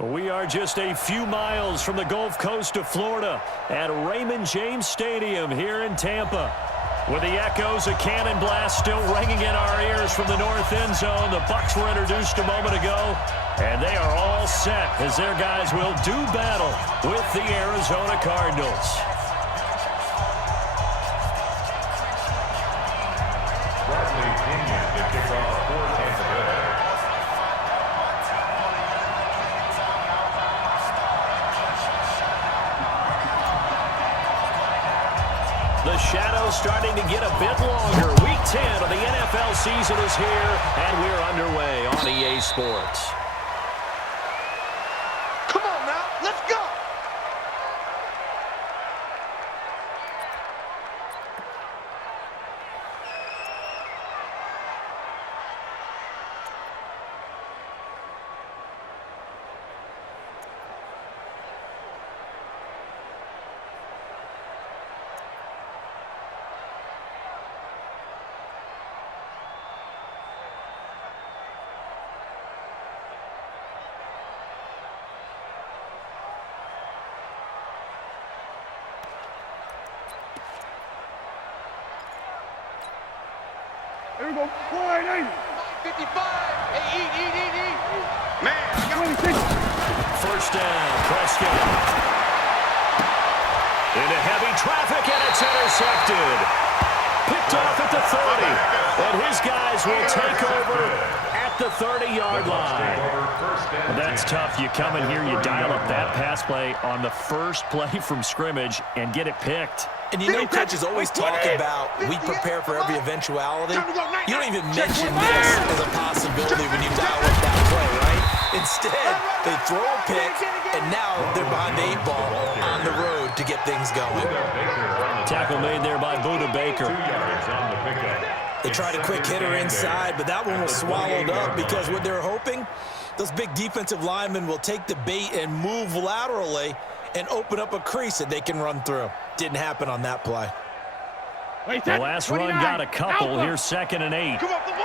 We are just a few miles from the Gulf Coast of Florida at Raymond James Stadium here in Tampa. With the echoes of cannon blast still ringing in our ears from the north end zone, the Bucs were introduced a moment ago, and they are all set as their guys will do battle with the Arizona Cardinals. The shadow's starting to get a bit longer. Week 10 of the NFL season is here, and we're underway on EA Sports. Come on now, let's go! Here we go. 480. 55. Hey, eat. Man, First down, Prescott. Into heavy traffic, and it's intercepted. Picked off at the 30. And his guys will take over at the 30-yard line. Well, that's tough. You come in here, you dial up that pass play on the first play from scrimmage and get it picked. And you know coaches always talk about we prepare for every eventuality. You don't even mention this as a possibility when you dial up that play, right? Instead, they throw a pick, and now they're behind the 8 ball on the road to get things going. Tackle made there by Buda Baker. They tried a quick hitter inside, but that one was swallowed up because what they're hoping, those big defensive linemen will take the bait and move laterally and open up a crease that they can run through. Didn't happen on that play. The last run got a couple. Here's 2nd and 8. Come off the ball,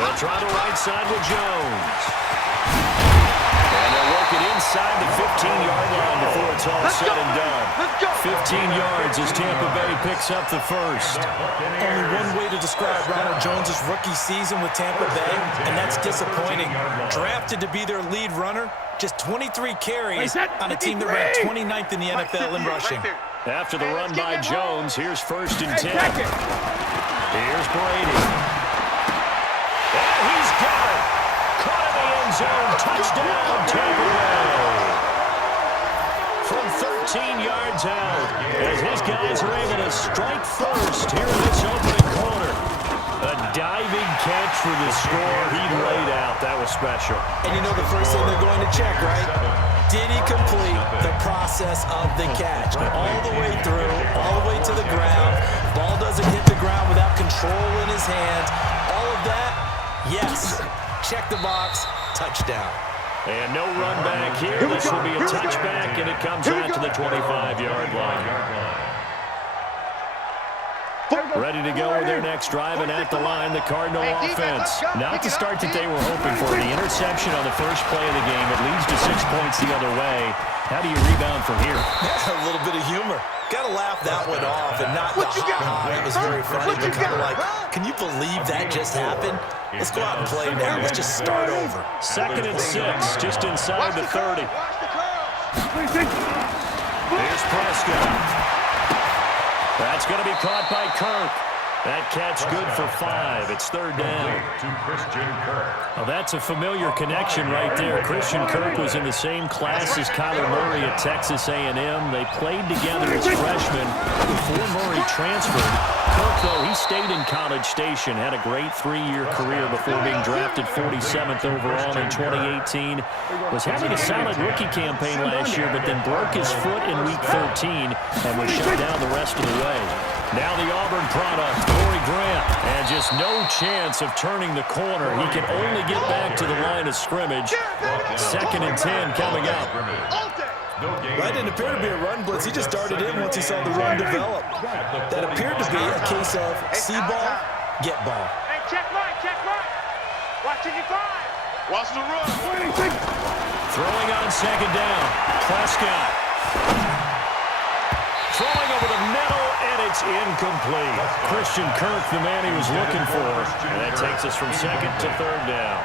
They'll try the right side with Jones. And they'll work it inside the 15-yard line before it's all said and done. 15 yards as Tampa Bay picks up the first. Only one way to describe Ronald Jones' rookie season with Tampa Bay, and that's disappointing. Drafted to be their lead runner, just 23 carries on a team that ranked 29th in the NFL in rushing. After the run by Jones, here's 1st and 10. Here's Brady. And he's got it. Caught in the end zone. Touchdown, Tampa Bay. From 13 yards out, as his guys are able to strike first here in this opening quarter. A diving catch for the score he laid out. That was special. And you know the first thing they're going to check, right? Did he complete the process of the catch? All the way through, all the way to the ground. Ball doesn't hit the ground without control in his hands. All of that, yes. Check the box, touchdown. And no run back here. This will be a touchback, and it comes out to the 25-yard line. Ready to go with their next drive, and at the line, the Cardinal offense. Not the start that they were hoping for. The interception on the first play of the game. It leads to 6 points the other way. How do you rebound from here? A little bit of humor. Got to laugh that one off, and not the ha-ha. That was very funny, but kind of like, can you believe that just happened? Let's go out and play now. Let's just start over. 2nd and 6, just inside the 30. Here's Prescott. That's going to be caught by Kirk. That catch good for 5. It's 3rd down. Well, that's a familiar connection right there. Christian Kirk was in the same class as Kyler Murray at Texas A&M. They played together as freshmen before Murray transferred. Kirk, though, he stayed in College Station, had a great 3-year career before being drafted 47th overall in 2018. Was having a solid rookie campaign last year, but then broke his foot in Week 13 and was shut down the rest of the way. Now the Auburn product, Corey Grant, and just no chance of turning the corner. He can only get back to the line of scrimmage. 2nd and 10 coming up. That didn't appear to be a run blitz. He just darted in once he saw the run develop. That appeared to be a case of see ball, get ball. Hey, check right. Watch the run. Throwing on second down. Prescott. Throwing over the middle, and it's incomplete. Christian Kirk, the man he was looking for. And that takes us from second to third down.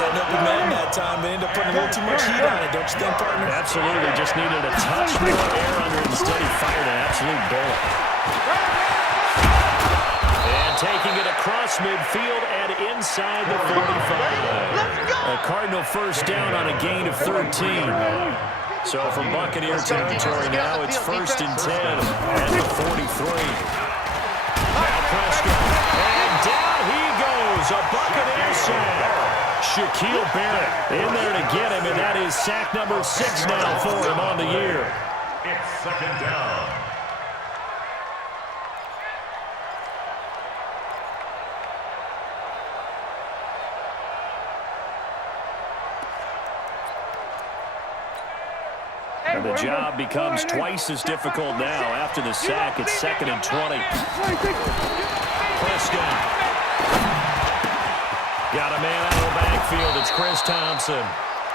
Had an open man that time, but ended up putting a little too much heat on it, don't you think, partner? Absolutely. Just needed a touch more air under it. Instead, he fired an absolute bullet. And taking it across midfield and inside the 45. A Cardinal first down on a gain of 13. So from Buccaneer territory now, it's 1st and 10 at the 43. Now Prescott. And down he goes. A Buccaneer sack. Shaquille Barrett in there to get him, and that is sack number 6 now for him on the year. It's second down. And the job becomes twice as difficult now. After the sack, it's 2nd and 20. Prescott. Got a man out of the backfield. It's Chris Thompson.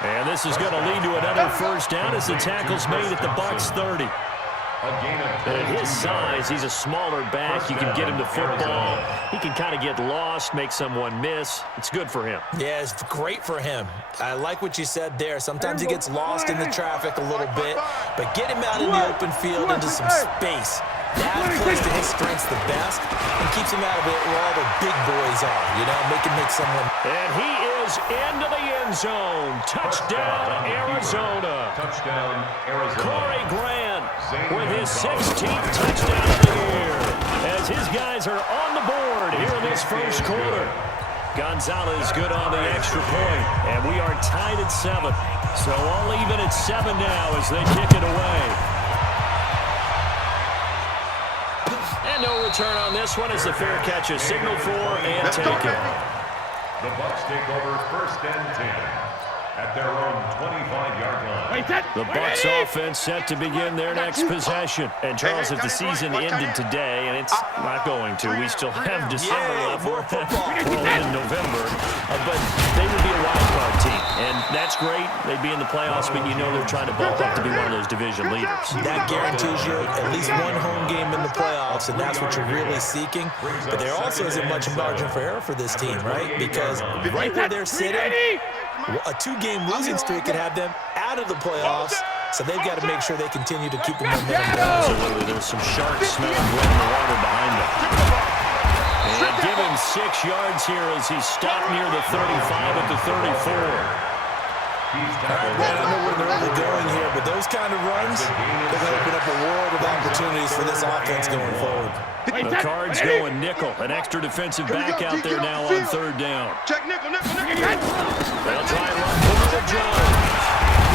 And this is going to lead to another first down as the tackle's made at the Bucs 30. At his size, he's a smaller back. You can get him to football. He can kind of get lost, make someone miss. It's good for him. Yeah, it's great for him. I like what you said there. Sometimes he gets lost in the traffic a little bit, but get him out in the open field into some space. That plays to his strengths the best and keeps him out of it where all the big boys are, you know, make someone. And he is into the end zone. Touchdown, Arizona. Touchdown, Arizona. Corey Grant with his 16th touchdown of the year as his guys are on the board here in this first quarter. Gonzalez good on the extra point, and we are tied at 7. So all even at 7 now as they kick it away. And no return on this one as the fair catch is signaled for and taken. The Bucs take over 1st and 10 at their own 25-yard line. The Bucs offense set to begin their next possession. And Charles, if the season ended today, and it's not going to, we still have December left. We're in November, but they would be a wild card team, and that's great. They'd be in the playoffs, but you know they're trying to bulk up to be one of those division leaders. That guarantees you at least one home game in the playoffs, and that's what you're really seeking. But there also isn't much margin for error for this team, right? Because right where they're sitting, a 2-game losing streak could have them out of the playoffs, so they've got to make sure they continue to keep the momentum going. Absolutely. There's some sharks smelling blood in the water behind them. And give him 6 yards here as he's stopped near the 35 at the 34. All right, man, I know we're early going here, but those kind of runs, they're going to open up a world of opportunities for this offense going forward. The Cards going nickel. An extra defensive back out there now on 3rd down. Check nickel. They'll try and run over to Jones.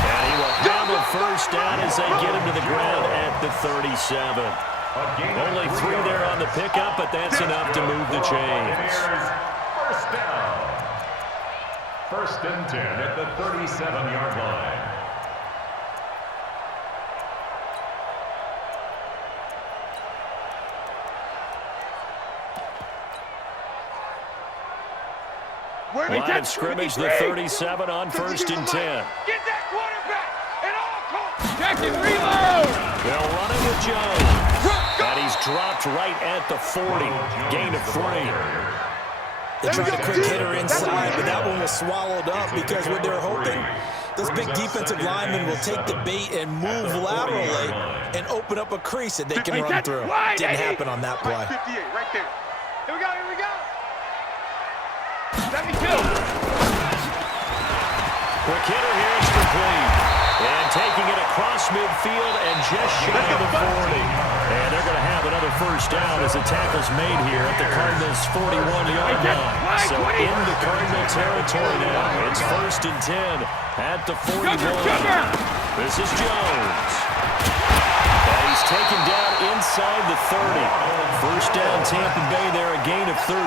And he will have a first down as they get him to the ground at the 37. Only 3 there on the pickup, but that's enough to move the chains. First down. 1st and 10 at the 37-yard line. Line of scrimmage, the 37 on 1st and 10. Get that quarterback at all costs. Jack and reload. They'll run it with Jones. And he's dropped right at the 40. Gain of 3. They tried a quick hitter inside, but that one was swallowed up because what they're hoping, those big defensive linemen will take the bait and move laterally and open up a crease that they can run through. Didn't happen on that play. 58, right there. Here we go. 72. Quick hitter here is complete. And taking it across midfield and just shy of the 40. And they're going to have another first down as the tackle's made here at the Cardinals' 41-yard line. So into Cardinal territory now. It's 1st and 10 at the 41. This is Jones. And he's taken down inside the 30. First down Tampa Bay there, a gain of 13.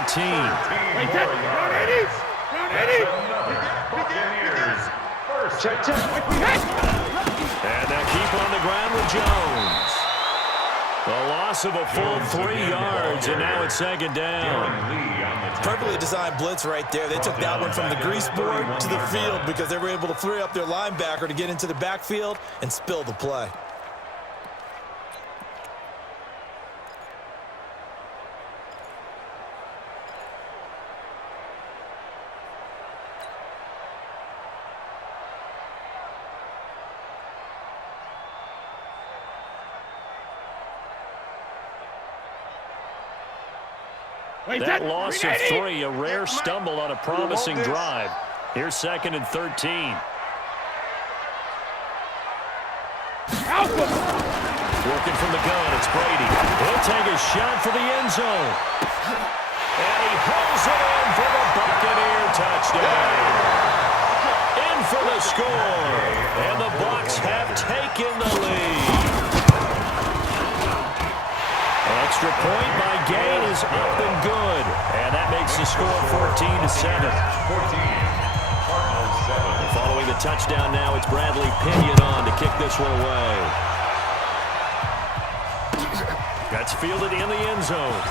Buccaneers. And they'll keep on the ground with Jones. A loss of a full 3 yards, and now it's second down. Perfectly designed blitz right there. They took that one from the grease board to the field because they were able to free up their linebacker to get into the backfield and spill the play. That loss of 3, a rare stumble on a promising drive. Here's 2nd and 13. Working from the gun, it's Brady. He'll take a shot for the end zone. And he hauls it in for the Buccaneer touchdown. In for the score. And the Bucs have taken the lead. Extra point by Gain is up and good. And that makes the score 14-7. Following the touchdown now, it's Bradley Pinion on to kick this one away. That's fielded in the end zone.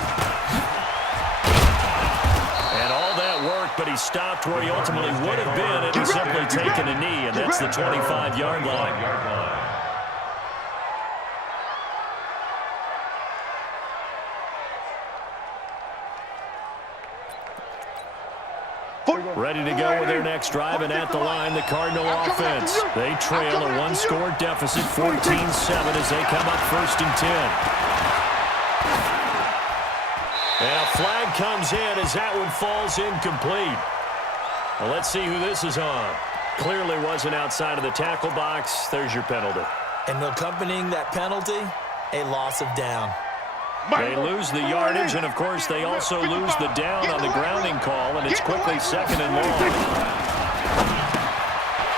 And all that work, but he stopped where he ultimately would have been if he simply taken a knee, and that's the 25-yard line. Ready to go with their next drive, and at the line, the Cardinal offense. They trail a 1-score deficit, 14-7, as they come up 1st and 10. And a flag comes in as that one falls incomplete. Well, let's see who this is on. Clearly wasn't outside of the tackle box. There's your penalty. And accompanying that penalty, a loss of down. They lose the yardage, and, of course, they also lose the down on the grounding call, and it's quickly 2nd and long.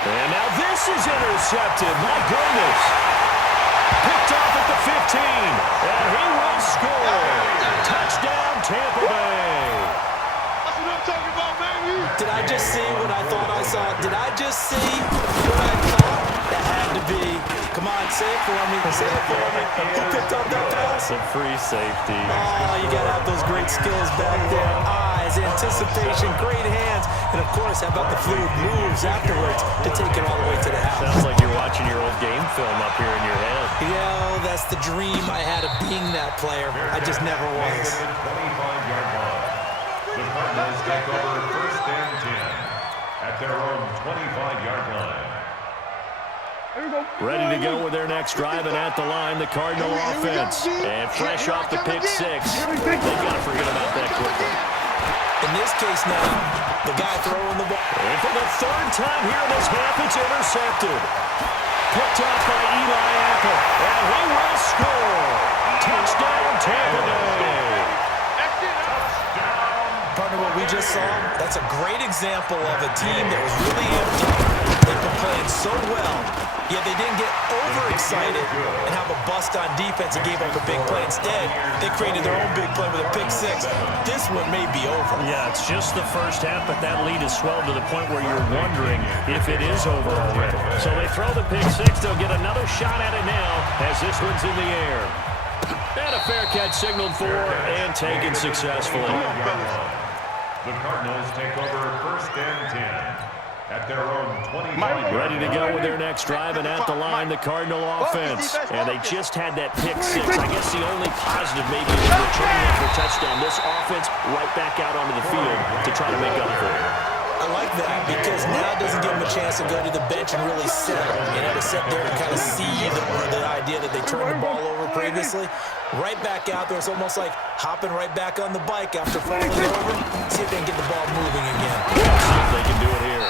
And now this is intercepted. My goodness. Picked off at the 15, and he will score. Touchdown, Tampa Bay. That's what I'm talking about, baby. Did I just see what I thought I saw? Did I just see what I thought? That had to be. Come on, say it for me. Say it for me. Who picked up that pass? A free safety. Oh, you got to have those great skills back there. Eyes, anticipation, great hands. And, of course, how about the fluid moves afterwards to take it all the way to the house? Sounds like you're watching your old game film up here in your head. Yeah, that's the dream I had of being that player. I just never was. The Cardinals take over 1st and 10 at their own 25-yard line. Ready to go with their next drive, and at the line, the Cardinal offense. And fresh off the pick 6. They've got to forget about that quickly. In this case now, the guy throwing the ball. And for the 3rd time here in this half, it's intercepted. Picked off by Eli Apple, and he will score. Touchdown, Tampa Bay. Partner, what we just saw, that's a great example of a team that was really empty. They've been playing so well, yet they didn't get overexcited and have a bust on defense and gave up a big play. Instead, they created their own big play with a pick 6. This one may be over. Yeah, it's just the first half, but that lead has swelled to the point where you're wondering if it is over already. So they throw the pick 6. They'll get another shot at it now as this one's in the air. And a fair catch signaled for and taken successfully. The Cardinals take over 1st and 10 at their own 25. Ready to go with their next drive, and at the line, the Cardinal offense. And they just had that pick 6. I guess the only positive maybe is returning it for a touchdown. This offense right back out onto the field to try to make up for it. I like that because now it doesn't give them a chance to go to the bench and really settle. You know, to sit there and kind of see the idea that they turned the ball over previously. Right back out there. It's almost like hopping right back on the bike after falling over. See if they can get the ball moving again. See if they can do it here.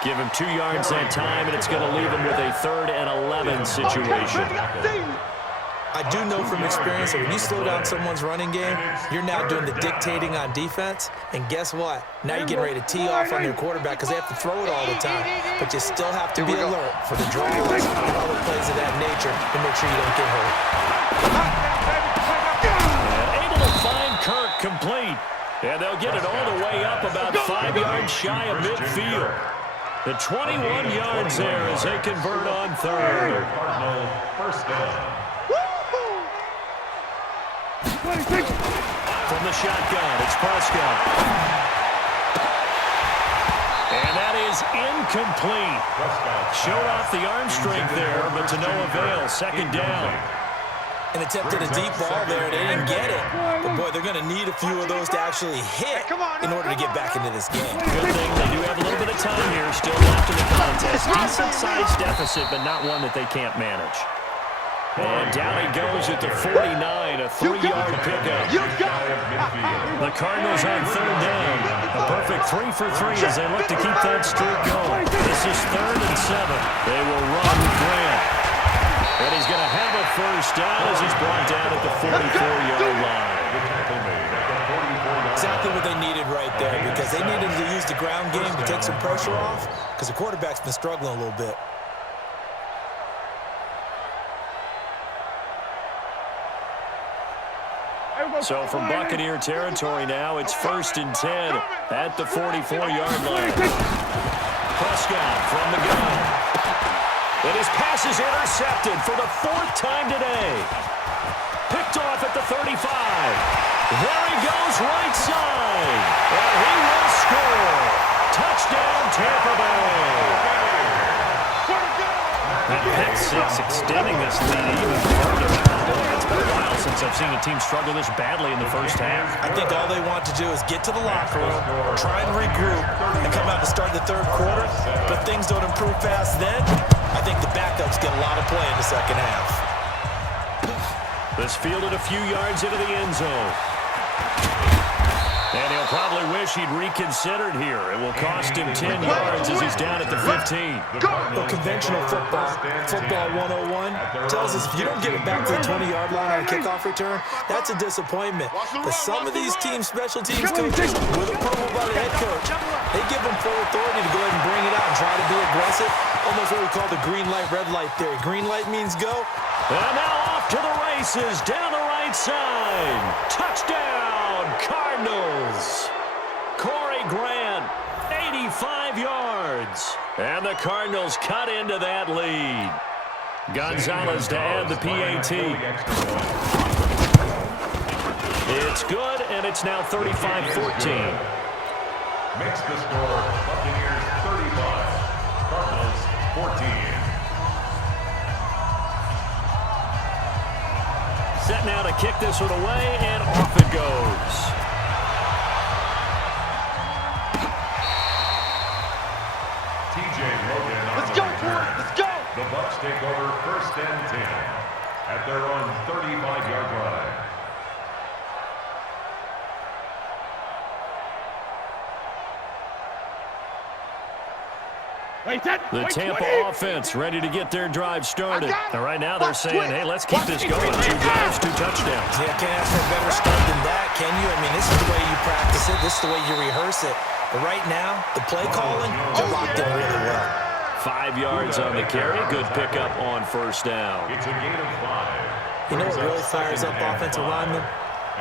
Give him 2 yards that time, and it's going to leave him with a 3rd and 11 situation. I do know from experience that when you slow down someone's running game, you're now doing the dictating on defense. And guess what? Now you're getting ready to tee off on their quarterback because they have to throw it all the time. But you still have to be alert for the draws and other plays of that nature to make sure you don't get hurt. And able to find Kirk complete. And they'll get it all the way up about 5 yards shy of midfield. The 21 yards there as they convert on 3rd. Cardinal 1st down. From the shotgun, it's Prescott. And that is incomplete. Showed off the arm strength there, but to no avail. Second down. And attempted a deep ball there. They didn't get it. But, boy, they're going to need a few of those to actually hit in order to get back into this game. Good thing they do have a little bit of time here still left in the contest. Decent-sized deficit, but not one that they can't manage. And down he goes at the 49, a 3-yard pickup. The Cardinals on third down. A perfect 3 for 3 as they look to keep that streak going. This is 3rd and 7. They will run with Grant. And he's going to have a first down as he's brought down at the 44-yard line. Exactly what they needed right there, because they needed to use the ground game to take some pressure off, because the quarterback's been struggling a little bit. So from Buccaneer territory now, it's 1st and 10 at the 44-yard line. Prescott from the gun. And his pass is intercepted for the 4th time today. Picked off at the 35. There he goes, right side. And he will score. Touchdown, Tampa Bay. That pick six extending this lead even further. It's been a while since I've seen a team struggle this badly in the first half. I think all they want to do is get to the locker room, try and regroup, and come out to start the third quarter. But things don't improve fast then. I think the backups get a lot of play in the second half. This fielded a few yards into the end zone. And he'll probably wish he'd reconsidered here. It will cost him 10 yards as he's down at the 15. Well, conventional football 101, tells us if you don't get it back to the 20-yard line on a kickoff return, that's a disappointment. But some of these teams, special teams coaches, with approval by the head coach, they give them full authority to go ahead and bring it out and try to be aggressive. Almost what we call the green light, red light theory. Green light means go. And now off to the races, down the right side. Touchdown, Cardinals. Corey Grant, 85 yards. And the Cardinals cut into that lead. Gonzalez to add the PAT. It's good, and it's now 35-14. Makes the score Buccaneers 35, Cardinals 14. Set now to kick this one away, and off it goes. TJ Logan on the return. Let's go! The Bucs take over 1st and 10 at their own 35-yard line. The Tampa offense ready to get their drive started. And right now they're saying, hey, let's keep this going. 2 drives, 2 touchdowns. Yeah, can't ask for a better start than that, can you? I mean, this is the way you practice it. This is the way you rehearse it. But right now, the play calling, they're locked in really well. 5 yards on the carry. Good pickup on 1st down. It's a gain of 5. You know what really fires up offensive linemen?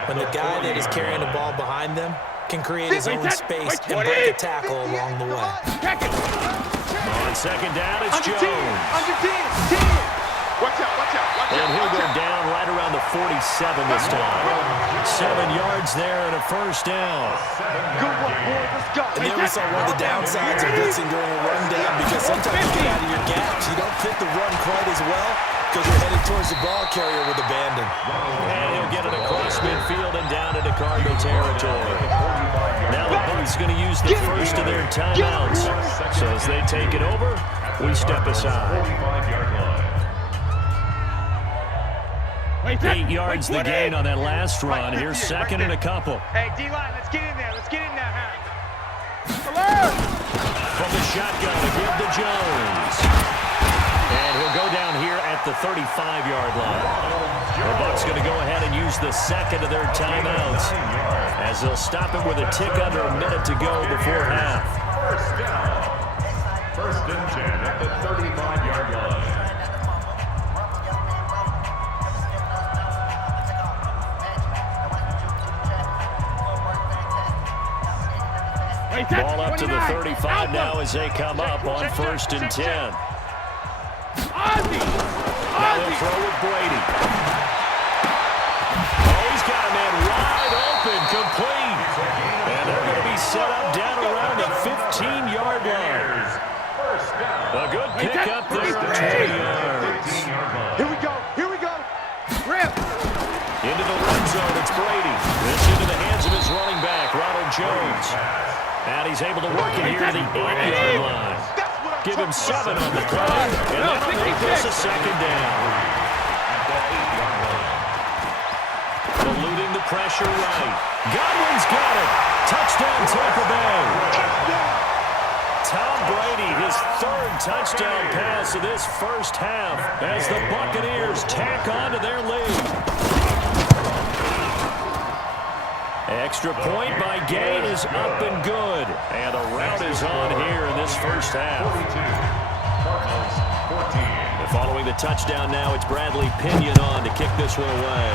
When the guy that is carrying the ball behind them can create his own space and break a tackle along the way. On 2nd down, it's Jones. Under 10. Watch out. And he'll go down right around the 47 this time. 7 yards there and a 1st down. Good one, boys. Let's go. And there we saw one of the downsides of blitzing during a rundown, because sometimes you get out of your gaps. You don't fit the run quite as well because you're headed towards the ball carrier with abandon. And he'll get it across midfield and down into Cardinal territory. Now the Bucs going to use the first of their timeouts. So as they take it over, we step aside. 8 yards the gain on that last run. Here's 2nd and a couple. Hey, D-line, let's get in there. From the shotgun to give to Jones. And he'll go down here at the 35-yard line. The Bucs going to go ahead and use the 2nd of their timeouts, as they'll stop it with a tick under a minute to go before half. 1st and 10 at the 35-yard line. Ball up to the 35 now as they come up on 1st and 10. Now they'll throw with Brady. Oh, he's got a man open, complete. And they're going to be set up down around the 15-yard line. A good pickup there of 20 yards. Here we go. Here we go. Rip. Into the red zone, it's Brady. This into the hands of his running back, Ronald Jones. And he's able to work it here to the 8-yard line. Give him 7 on the play, and that'll make this a second down. Eluding the pressure right. Godwin's got it. Touchdown, Tampa Bay. Tom Brady, his 3rd touchdown pass of this first half as the Buccaneers tack on to their lead. Extra point by Gain is up and good. And a rout is on here in this first half. Following the touchdown now, it's Bradley Pinion on to kick this one away.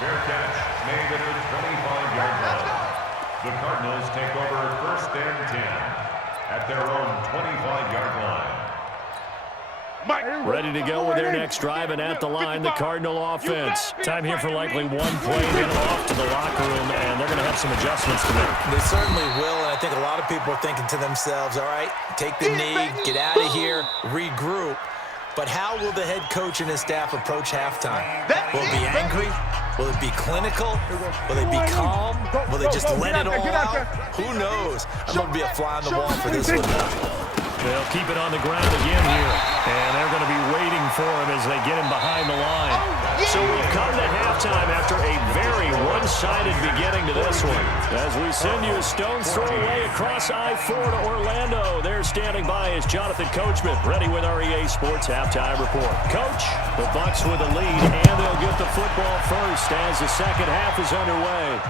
Fair catch made at the 25-yard line. The Cardinals take over 1st and 10 at their own 25-yard line. Ready to go with their next drive, and at the line, the Cardinal offense. Time here for likely one play, then off to the locker room, and they're going to have some adjustments to make. They certainly will, and I think a lot of people are thinking to themselves, all right, take the knee, get out of here, regroup. But how will the head coach and his staff approach halftime? Will it be angry? Will it be clinical? Will they be calm? Will they just let it all out? Who knows? I'm going to be a fly on the wall for this one. They'll keep it on the ground again here, and they're going to be waiting for him as they get him behind the line. So we've come to halftime after a very one-sided beginning to this one. As we send you a stone's throw away across I-4 to Orlando. There standing by is Jonathan Coachman, ready with our EA Sports Halftime Report. Coach, the Bucs with the lead, and they'll get the football first as the second half is underway.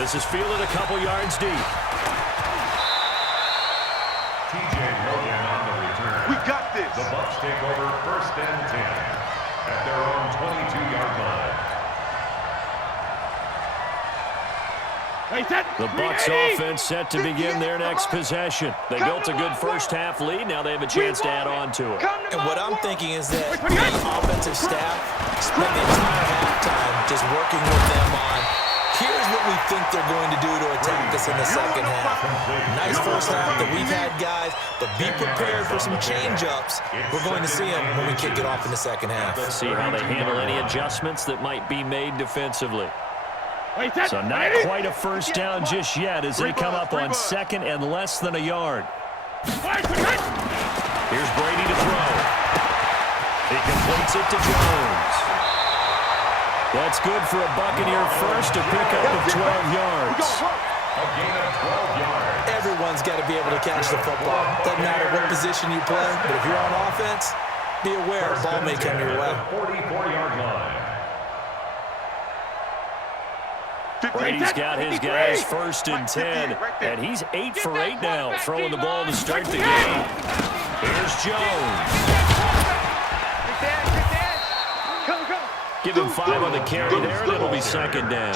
This is fielded a couple yards deep. We got this. The Bucs take over 1st and 10 at their own 22-yard line. The Bucs offense set to begin their next possession. They built a good first half lead. Now they have a chance to add on to it. And what I'm thinking is that the offensive staff spent the entire halftime just working with them on, here's what we think they're going to do to attack us in the second half. Nice first half that we've had, guys, but be prepared for some change-ups. We're going to see them when we kick it off in the second half. Let's see how they handle any adjustments that might be made defensively. So not quite a first down just yet as they come up on 2nd and less than a yard. Here's Brady to throw. He completes it to Jones. That's good for a Buccaneer first to pick up of 12 yards. A gain of 12 yards. Everyone's got to be able to catch the football. Doesn't matter what position you play, but if you're on offense, be aware a ball may come your way. 44-yard line. Brady's got his guys 1st and 10, and he's 8 for 8 now, throwing the ball to start the game. Here's Jones. Give him 5 on the carry there, and it'll be 2nd down.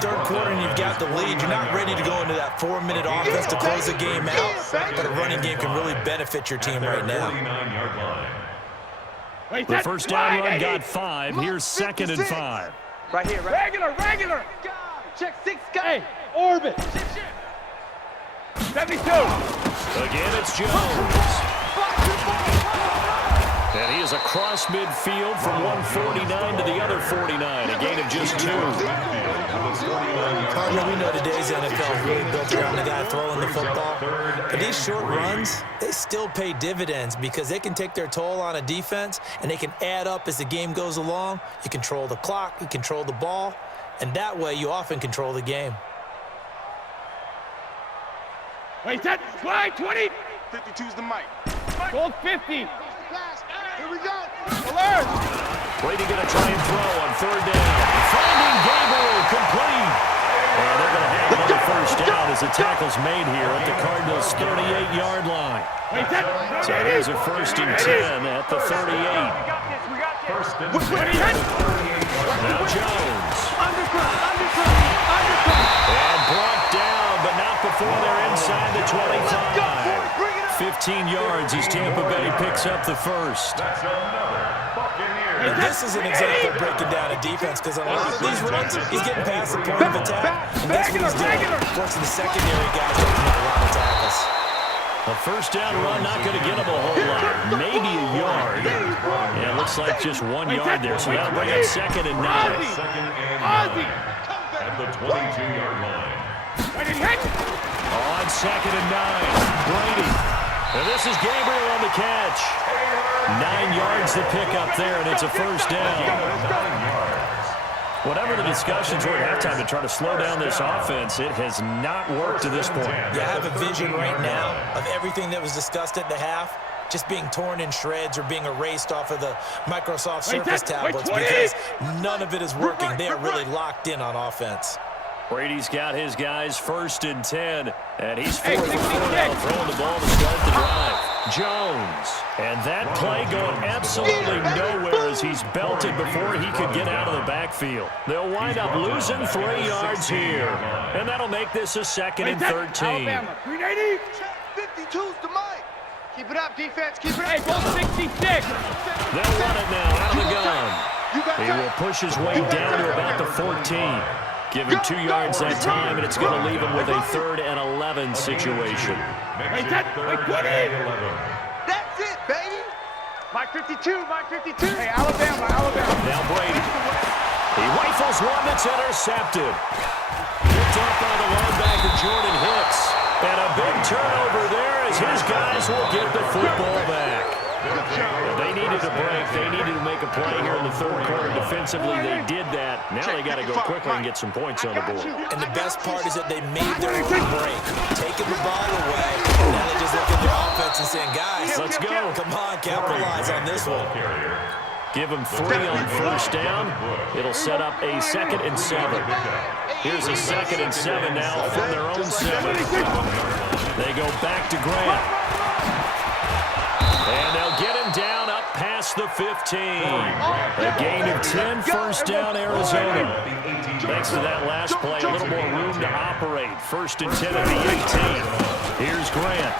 3rd quarter and you've got the lead. You're not ready to go into that 4-minute offense to close the game out, but a running game can really benefit your team right now. 49-yard line. The first down run got 5. Here's 2nd and 5. Right here, right. Regular. Check 6 guys. Orbit. 72. Again, it's Jones. And he is across midfield from 149 to the other 49, a gain of just 2. Partner, we know today's NFL is really built around the guy throwing the football. But these short runs, they still pay dividends because they can take their toll on a defense and they can add up as the game goes along. You control the clock, you control the ball, and that way you often control the game. Wait, that slide 20. 52's the mic. Gold 50. Here we go. Alert. Brady going to try and throw on 3rd down. Finding Gabriel complete. And they're going to have another first down as the tackle's made here at the Cardinals' 38-yard line. So here's a 1st and 10 at the 38. First and 10. Now Jones. And brought down, but not before they're inside the 25. 15 yards as Tampa Bay picks up the first. That's another Buccaneer And this is an example of breaking down a defense, because on a lot of these runs, he's getting past the point of attack, and that's what he's doing. Forcing the secondary guys to make a lot of tackles. A first down run, not going to get him a whole lot. Maybe a yard. Yeah, it looks like just 1 yard there, so that'll bring up 2nd and 9. Second and 9 at the 22-yard line. On 2nd and 9, Brady. And this is Gabriel on the catch. 9 yards to pick up there, and it's a first down. 9 yards. Whatever the discussions were at halftime to try to slow down this offense, it has not worked to this point. Yeah, I have a vision right now of everything that was discussed at the half just being torn in shreds or being erased off of the Microsoft Surface tablets, because none of it is working. They are really locked in on offense. Brady's got his guys 1st and 10, and he's 4 for 4 now, throwing the ball to start the drive. Jones, and that play going absolutely nowhere as he's belted before he could get out of the backfield. They'll wind up losing 3 yards here, and that'll make this a 2nd and 13. Alabama, 380. 52's the mic. Keep it up, defense. Keep it up. Hey, goal 66. They'll run it now out of the gun. He will push his way down to about the 14. Give him 2 yards that time, and it's going to leave him with a 3rd and 11 situation. Makes it 3rd and 11. That's it, baby. Mike 52, Mike 52. Hey, Alabama. Now Brady. He rifles one that's intercepted. Picked up by the linebacker, Jordan Hicks. And a big turnover there as his guys will get the football back. They needed a break. They needed to make a play here in the 3rd quarter. Defensively, they did that. Now they got to go quickly and get some points on the board. And the best part is that they made their own break, taking the ball away. Now they just look at their offense and saying, guys, Let's go. Come on, capitalize on this one. Give them 3 on 1st down. It'll set up a 2nd and 7. Here's a 2nd and 7 now from their own 7. They go back to Grant. And they'll get him down up past the 15. A gain of 10, first down, Arizona. Thanks to that last play, a little more room to operate. 1st and 10 at the 18. Here's Grant.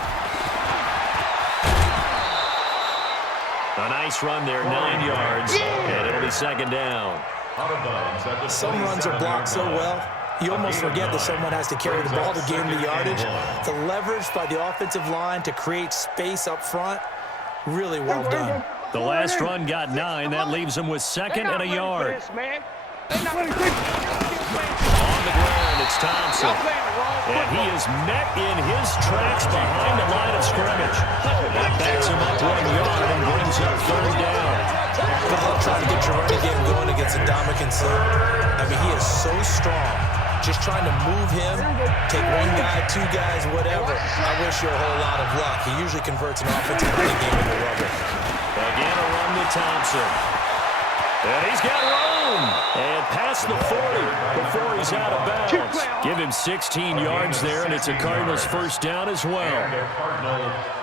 A nice run there, 9 yards, and it'll be 2nd down. Some runs are blocked so well, you almost forget that someone has to carry the ball to gain the yardage. The leverage by the offensive line to create space up front, really well done. The last run got 9. That leaves him with 2nd and a yard. On the ground, it's Thompson. And he is met in his tracks behind the line of scrimmage. That backs him up 1 yard and brings up 3rd down. Good luck trying to get your running game going against Ndamukong Suh. I mean, he is so strong. Just trying to move him, take 1 guy, 2 guys, whatever. I wish you a whole lot of luck. He usually converts an offensive running game into rubber. Again, a run to Thompson. And he's got room. And past the 40 before he's out of bounds. Give him 16 yards there, and it's a Cardinals 1st down as well.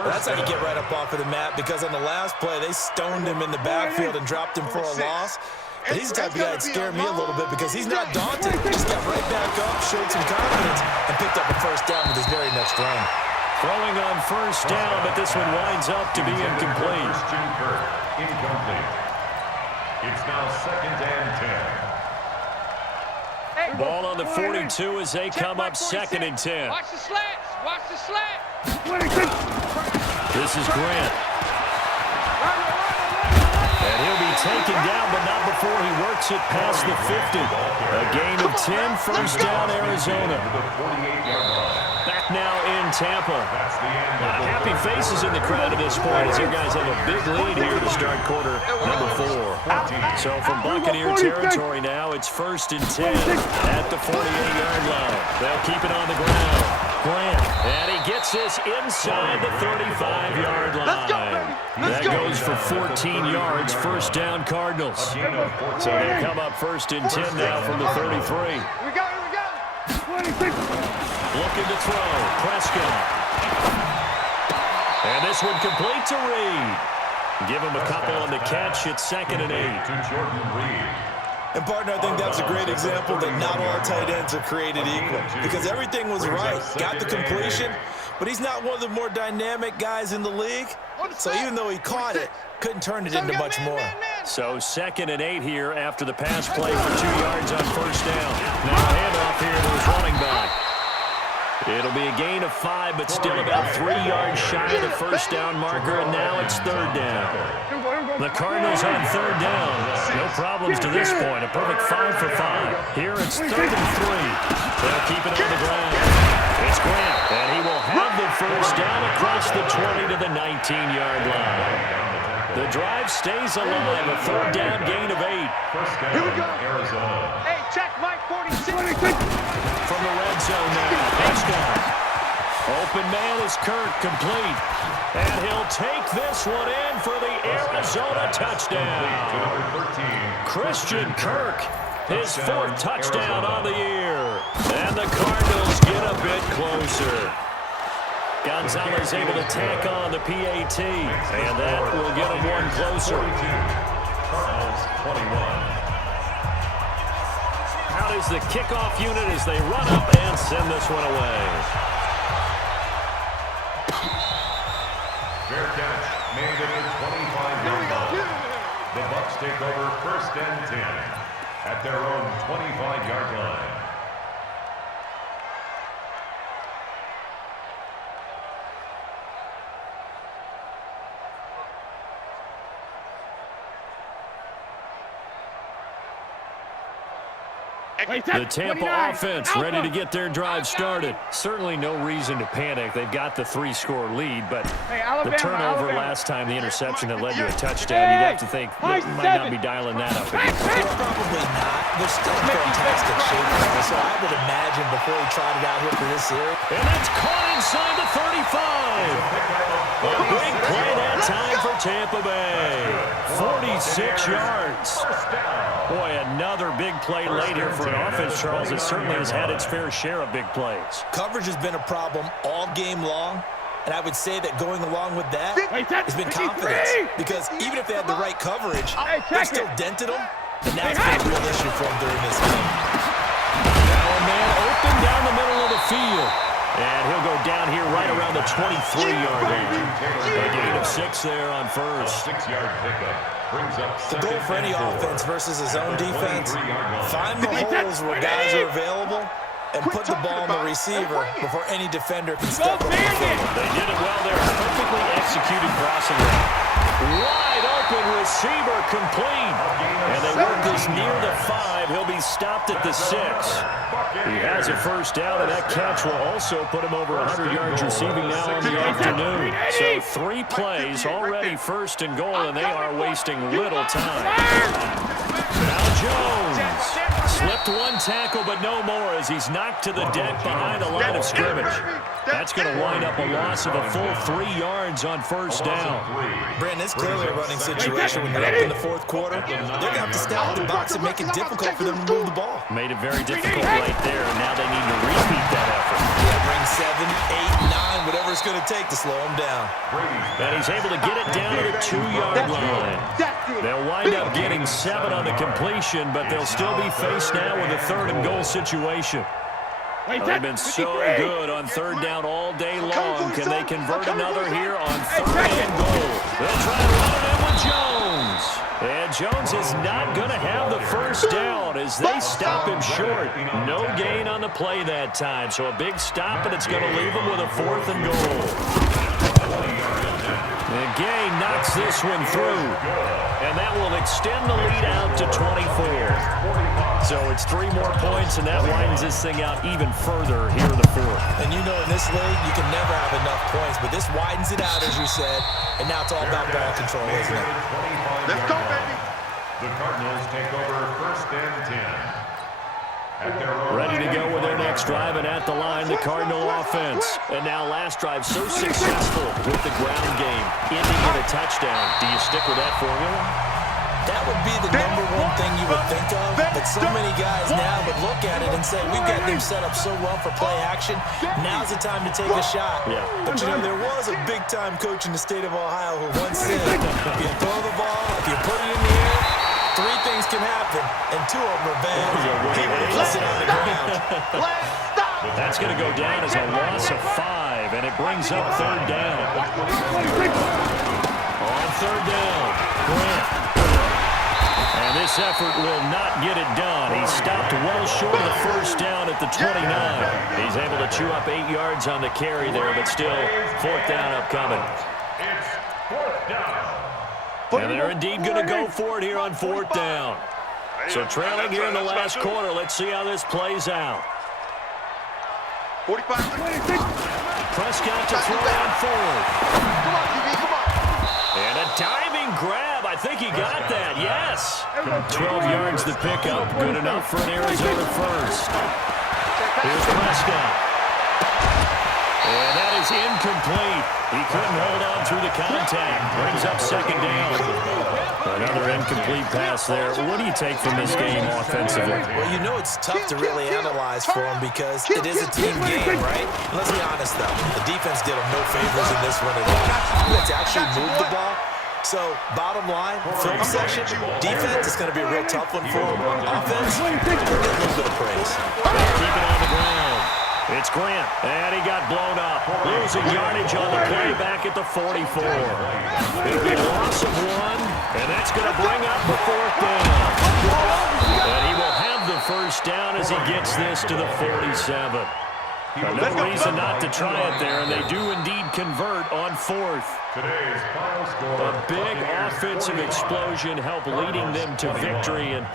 That's how you get right up off of the mat, because on the last play, they stoned him in the backfield and dropped him for a loss. But he's the type of guy that scared me a little bit, because he's not daunted. He just got right back up, showed some confidence, and picked up a 1st down with his very next run. Throwing on 1st down, but this one winds up to be incomplete. Christian Kirk, incomplete. It's now 2nd and 10. Ball on the 42 as they come up 2nd and 10. Watch the slats. Watch the slats. This is Grant. And he'll be taken down, but not before he works it past the 50. A gain of 10, 1st down, Arizona. Back now in Tampa. A lot of happy faces in the crowd at this point as you guys have a big lead here to start quarter number 4. So from Buccaneer territory now, it's 1st and 10 at the 48-yard line. They'll keep it on the ground. Grant, and he gets this inside the 35-yard line. That goes for 14 yards, 1st down Cardinals. So they come up 1st and 10 now from the 33. Here we go. Looking to throw, Prescott. And this one complete to Reed. Give him a couple on the catch. It's 2nd and 8. To Jordan Reed. And, partner, I think that's a great example that not all tight ends are created equal, because everything was right. Got the completion, but he's not one of the more dynamic guys in the league. So even though he caught it, couldn't turn it into much more. So 2nd and 8 here after the pass play for 2 yards on first down. Now a handoff here to his running back. It'll be a gain of 5, but still about 3 yards shy of the first down marker, and now it's 3rd down. The Cardinals on 3rd down. No problems to this point. A perfect 5 for 5. Here it's 3rd and 3. They'll keep it on the ground. It's Grant, and he will have the first down across the 20 to the 19-yard line. The drive stays alive. A 3rd down gain of 8. Here we go. Arizona. Hey, check Mike 46. From the red zone now. Touchdown. Open man is Kirk, complete. And he'll take this one in for the Arizona touchdown. Christian Kirk, his 4th touchdown on the year. And the Cardinals get a bit closer. Gonzalez able to tack on the PAT, and that will get him one closer. Cardinals 21. Out is the kickoff unit as they run up and send this one away. Fair catch made at the 25-yard line. The Bucs take over 1st and 10 at their own 25-yard line. The Tampa offense ready to get their drive started. Certainly no reason to panic. They've got the 3-score lead, but the turnover last time, the interception that led to a touchdown, you'd have to think they might not be dialing that up again. Probably not. They're still in fantastic shape, so I would imagine before he tried it out here for this series. And that's caught inside the 35. A big play that time for Tampa Bay. 46 yards. Boy, another big play late here for an offense, Charles, that certainly has had its fair share of big plays. Coverage has been a problem all game long, and I would say that going along with that has been confidence. Because even if they had the right coverage, they still dented them, and that's been a real issue for them during this game. Now a man open down the middle of the field. And he'll go down here right around the 23-yard line. A gain of 6 there on first. 6-yard pickup brings up The goal for any offense versus his own defense, find the holes where guys are available and put the ball on the receiver before any defender can step up. They did it well there. Perfectly executed crossing route. Wide open receiver complete. And they work this near the 5. He'll be stopped at the 6. He has a first down, and that catch will also put him over 100 yards receiving now on the afternoon. So 3 plays, already 1st and goal, and they are wasting little time. Now Jones slipped one tackle, but no more as he's knocked to the deck behind the line of scrimmage. That's going to wind up a loss of a full 3 yards on first down. Brandon, it's clearly a running situation when you're up in the 4th quarter. They're going to have to stack the box and make it difficult for them to move the ball. Made it very difficult right there, and now they need to repeat that effort. Yeah, bring 7, 8, 9, whatever it's going to take to slow him down. And he's able to get it down to the 2-yard line. They'll wind up getting 7 on the completion, but they'll still be faced now with a 3rd and goal situation. They've been so good on 3rd down all day long. Can they convert another here on 3rd and goal? They'll try to run it in with Jones. And Jones is not going to have the first down as they stop him short. No gain on the play that time. So a big stop, and it's going to leave him with a 4th and goal. And Gay knocks this one through. And that will extend the lead out to 24. So it's 3 more points, and that widens this thing out even further here in the 4th. And you know in this league, you can never have enough points, but this widens it out, as you said, and now it's all about ball control, isn't it? Let's go, baby. The Cardinals take over 1st and 10. Ready to go with their next drive, and at the line, the Cardinal offense. And now last drive so successful with the ground game, ending in a touchdown. Do you stick with that formula? That would be the number one thing you would think of, but so many guys now would look at it and say, we've got them set up so well for play action, now's the time to take a shot. Yeah. But you know, there was a big-time coach in the state of Ohio who once said, if you throw the ball, if you put it in the air, 3 things can happen, and 2 of them are bad. People will sit on the ground. That's going to go down as a loss of 5, and it brings up 3rd down. On 3rd down, Grant. And this effort will not get it done. He stopped well short of the first down at the 29. He's able to chew up 8 yards on the carry there, but still 4th down upcoming. It's 4th down. And they're indeed going to go for it here on 4th down. So trailing here in the last quarter. Let's see how this plays out. 45. Prescott to throw on 4th. Come on, QB, come on. And a diving grab. I think he got that. Yes. 12 yards the pickup. Good enough for an Arizona first. Here's Prescott. And that is incomplete. He couldn't hold on through the contact. Brings up 2nd down. Another incomplete pass there. What do you take from this game offensively? Well, you know it's tough to really analyze for him because it is a team game, right? And let's be honest, though. The defense did him no favors in this one at all. You had to actually move the ball. So, bottom line, film section, defense is going to be a real tough one for him. Offense, we'll get a little bit of praise. Keep it on the ground. It's Grant, and he got blown up. Losing yardage on the play back at the 44. It'll be a loss of 1, and that's going to bring up the 4th down. And he will have the first down as he gets this to the 47. No reason not to try it there, and they do indeed convert on 4th. Today's final score. A big offensive explosion helped leading them to victory, and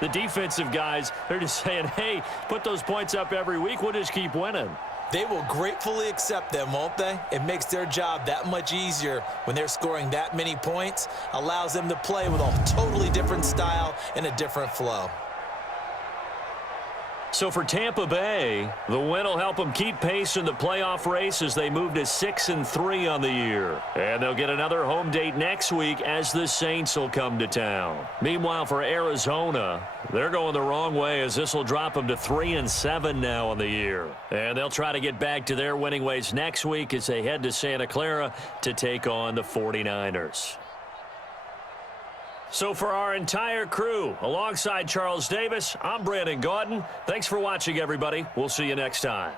the defensive guys, they're just saying, hey, put those points up every week, we'll just keep winning. They will gratefully accept them, won't they? It makes their job that much easier when they're scoring that many points, allows them to play with a totally different style and a different flow. So for Tampa Bay, the win will help them keep pace in the playoff race as they move to 6-3 on the year. And they'll get another home date next week as the Saints will come to town. Meanwhile, for Arizona, they're going the wrong way as this will drop them to 3-7 now on the year. And they'll try to get back to their winning ways next week as they head to Santa Clara to take on the 49ers. So for our entire crew, alongside Charles Davis, I'm Brandon Gaudin. Thanks for watching, everybody. We'll see you next time.